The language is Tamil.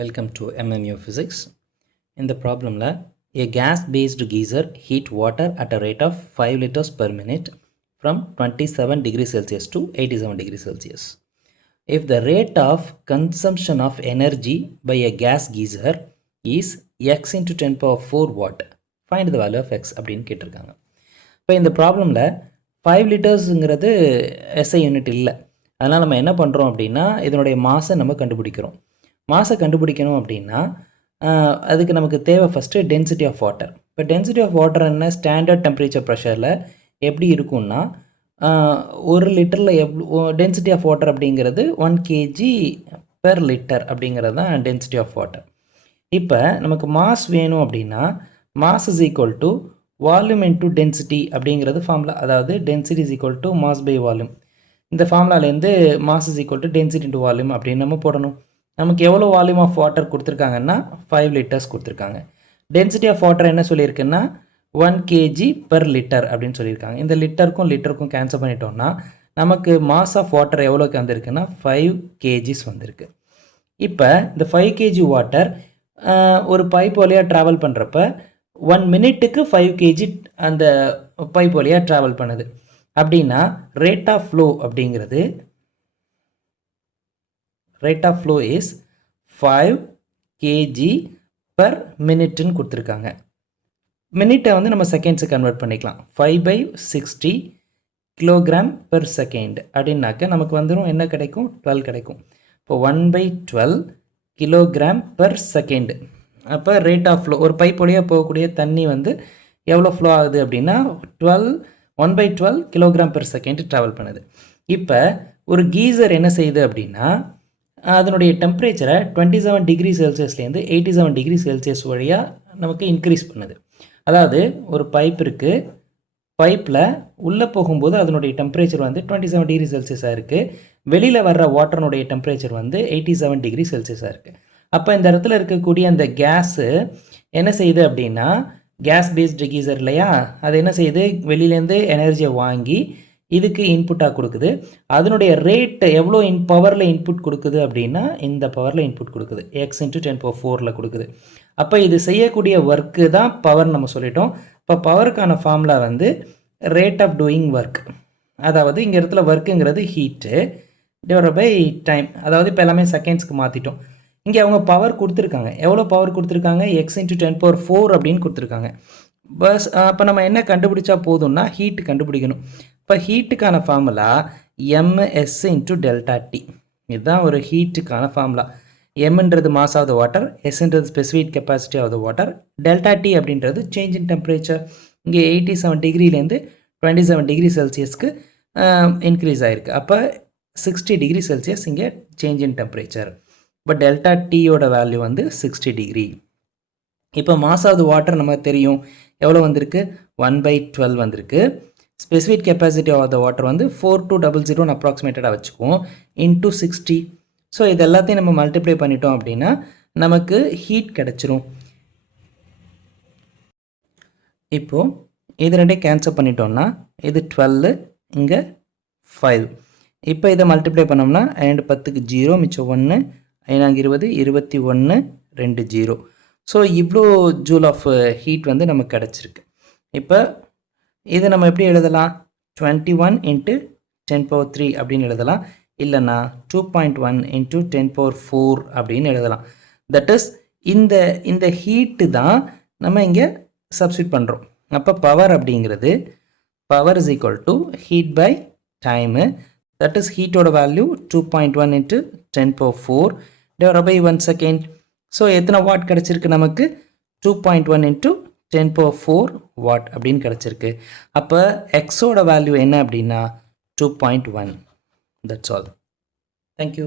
Welcome to MMU Physics. In the problem, a gas-based geyser heat water at a rate of 5 liters per minute from 27 degrees Celsius to 87 degrees Celsius. If the rate of consumption of energy by a gas geyser is x into 10 power 4 watt, find the value of x அப்படின்னு கேட்டிருக்காங்க. இப்போ இந்த ப்ராப்ளமில் 5 லிட்டர்ஸுங்கிறது எஸ்ஐ யூனிட் இல்லை. அதனால் நம்ம என்ன பண்ணுறோம் அப்படின்னா இதனுடைய மாஸை நம்ம கண்டுபிடிக்கிறோம். மாஸை கண்டுபிடிக்கணும் அப்படின்னா அதுக்கு நமக்கு தேவை ஃபஸ்ட்டு டென்சிட்டி ஆஃப் வாட்டர். இப்போ டென்சிட்டி ஆஃப் வாட்டர் என்ன ஸ்டாண்டர்ட் டெம்பரேச்சர் ப்ரெஷரில் எப்படி இருக்குன்னா 1 லிட்டரில் டென்சிட்டி ஆஃப் வாட்டர் அப்படிங்கிறது 1 kg பெர் லிட்டர் அப்படிங்கிறது தான் டென்சிட்டி ஆஃப் வாட்டர். இப்போ நமக்கு மாஸ் வேணும் அப்படின்னா mass is equal to volume into density அப்படிங்கிறது ஃபார்முலா. அதாவது density is equal to mass by volume. இந்த ஃபார்முலாலேருந்து mass is equal to density into volume அப்படின்னு நம்ம போடணும். நமக்கு எவ்வளோ வால்யூம் ஆஃப் வாட்டர் கொடுத்துருக்காங்கன்னா 5 லிட்டர்ஸ் கொடுத்துருக்காங்க. டென்சிட்டி ஆஃப் வாட்டர் என்ன சொல்லியிருக்குன்னா 1 kg பெர் லிட்டர் அப்படின்னு சொல்லியிருக்காங்க. இந்த லிட்டருக்கும் கேன்சல் பண்ணிட்டோம்னா நமக்கு மாஸ் ஆஃப் வாட்டர் எவ்வளோக்கு வந்திருக்குன்னா 5 kgs வந்திருக்கு. இப்போ இந்த 5 kg வாட்டர் ஒரு பைப் வழியாக ட்ராவல் பண்ணுறப்ப 1 மினிட்டுக்கு 5 kg அந்த பைப் வழியாக ட்ராவல் பண்ணுது. அப்படின்னா ரேட் ஆஃப் ஃப்ளோ அப்படிங்கிறது rate of flow is 5 kg per minute ன்னு கொடுத்துருக்காங்க. மினிட்டை வந்து நம்ம செகண்ட்ஸுக்கு கன்வெர்ட் பண்ணிக்கலாம். 5/60 கிலோகிராம் பெர் செகண்ட் அப்படின்னாக்க நமக்கு வந்துடும் என்ன கிடைக்கும் 12 கிடைக்கும். இப்போ 1/12 கிலோகிராம் பெர் செகண்ட். அப்போ ரேட் ஆஃப் ஃப்ளோ ஒரு பைப் வழியாக போகக்கூடிய தண்ணி வந்து எவ்வளோ ஃப்ளோ ஆகுது அப்படின்னா 1/12 கிலோகிராம் பெர் செகண்ட் ட்ராவல் பண்ணுது. இப்போ ஒரு கீசர் என்ன செய்யுது அப்படின்னா அதனுடைய டெம்பரேச்சரை 27 டிகிரி செல்சியஸ்லேருந்து 87 டிகிரி செல்சியஸ் வழியாக நமக்கு இன்க்ரீஸ் பண்ணுது. அதாவது ஒரு பைப் இருக்குது, பைப்பில் உள்ளே போகும்போது அதனுடைய டெம்பரேச்சர் வந்து 27 டிகிரி செல்சியஸாக இருக்குது. வெளியில் வர்ற வாட்டர்னுடைய டெம்பரேச்சர் வந்து 87 டிகிரி செல்சியஸாக இருக்குது. அப்போ இந்த இடத்துல இருக்கக்கூடிய அந்த கேஸு என்ன செய்யுது அப்படின்னா கேஸ் பேஸ்டு கீசர் இல்லையா, அது என்ன செய்யுது வெளியிலேருந்து எனர்ஜியை வாங்கி இதுக்கு இன்புட்டாக கொடுக்குது. அதனுடைய ரேட் எவ்வளோ பவரில் இன்புட் கொடுக்குது அப்படின்னா இந்த பவரில் இன்புட் கொடுக்குது x into 10 power 4ல் கொடுக்குது. அப்போ இது செய்யக்கூடிய ஒர்க்கு தான் பவர் நம்ம சொல்லிட்டோம். இப்போ பவருக்கான ஃபார்முலா வந்து ரேட் ஆஃப் டூயிங் ஒர்க். அதாவது இங்கே இடத்துல ஒர்க்குங்கிறது ஹீட்டு டிவைட் பை டைம். அதாவது இப்போ எல்லாமே செகண்ட்ஸ்க்கு மாற்றிட்டோம். இங்கே அவங்க பவர் கொடுத்துருக்காங்க. எவ்வளோ பவர் கொடுத்துருக்காங்க x into 10 power 4 அப்படின்னு கொடுத்துருக்காங்க. பஸ் அப்போ நம்ம என்ன கண்டுபிடிச்சா போதும்னா ஹீட்டு கண்டுபிடிக்கணும். இப்போ ஹீட்டுக்கான formula ms into delta T. இதுதான் ஒரு ஹீட்டுக்கான ஃபார்முலா. எம்ன்றது மாஸ் ஆஃப் த வாட்டர், எஸ்ன்றது specific capacity of the water, delta T அப்படின்றது சேஞ்ச் இன் டெம்பரேச்சர். இங்கே 87 டிகிரிலேருந்து 27 டிகிரி செல்சியஸ்க்கு இன்க்ரீஸ் ஆகிருக்கு. அப்போ 60 டிகிரி செல்சியஸ் இங்கே சேஞ்ச் இன் டெம்பரேச்சர். இப்போ டெல்டா டியோட வேல்யூ வந்து 60 டிகிரி. இப்போ மாஸ் ஆஃப் த வாட்டர் நமக்கு தெரியும் எவ்வளோ வந்திருக்கு 1/12 வந்திருக்கு. Specific capacity of the water வந்து 4200 அப்ராக்சிமேட்டடாக வச்சுக்குவோம் இன்டூ 60. ஸோ இது எல்லாத்தையும் நம்ம மல்டிப்ளை பண்ணிட்டோம் அப்படின்னா நமக்கு ஹீட் கிடச்சிரும். இப்போது இது ரெண்டே கேன்சல் பண்ணிட்டோம்னா இது 12 இங்கே 5. இப்போ இதை மல்டிப்ளை பண்ணோம்னா 2 10க்கு 0 மிச்சம் 1 5 20 21 2 0. ஸோ இவ்வளோ ஜூல் ஆஃப் ஹீட் வந்து நமக்கு கிடச்சிருக்கு. இப்போ இது நம்ம எப்படி எழுதலாம் 21 into 10 power 3 அப்படின்னு எழுதலாம். இல்லைன்னா 2.1 into 10 power 4 அப்படின்னு எழுதலாம். தட் இஸ் இந்த ஹீட்டு தான் நம்ம இங்கே சப்ஸ்டியூட் பண்ணுறோம். அப்போ பவர் அப்படிங்கிறது power is equal to heat by time. That is ஹீட்டோட value 2.1 into 10 power 4 divide by 1 second. So எத்தனை வாட் கிடச்சிருக்கு நமக்கு 2.1 into 10 power 4 வாட் அப்படின்னு கிடச்சிருக்கு. அப்போ எக்ஸோட வேல்யூ என்ன அப்படின்னா 2.1. That's all. தேங்க்யூ.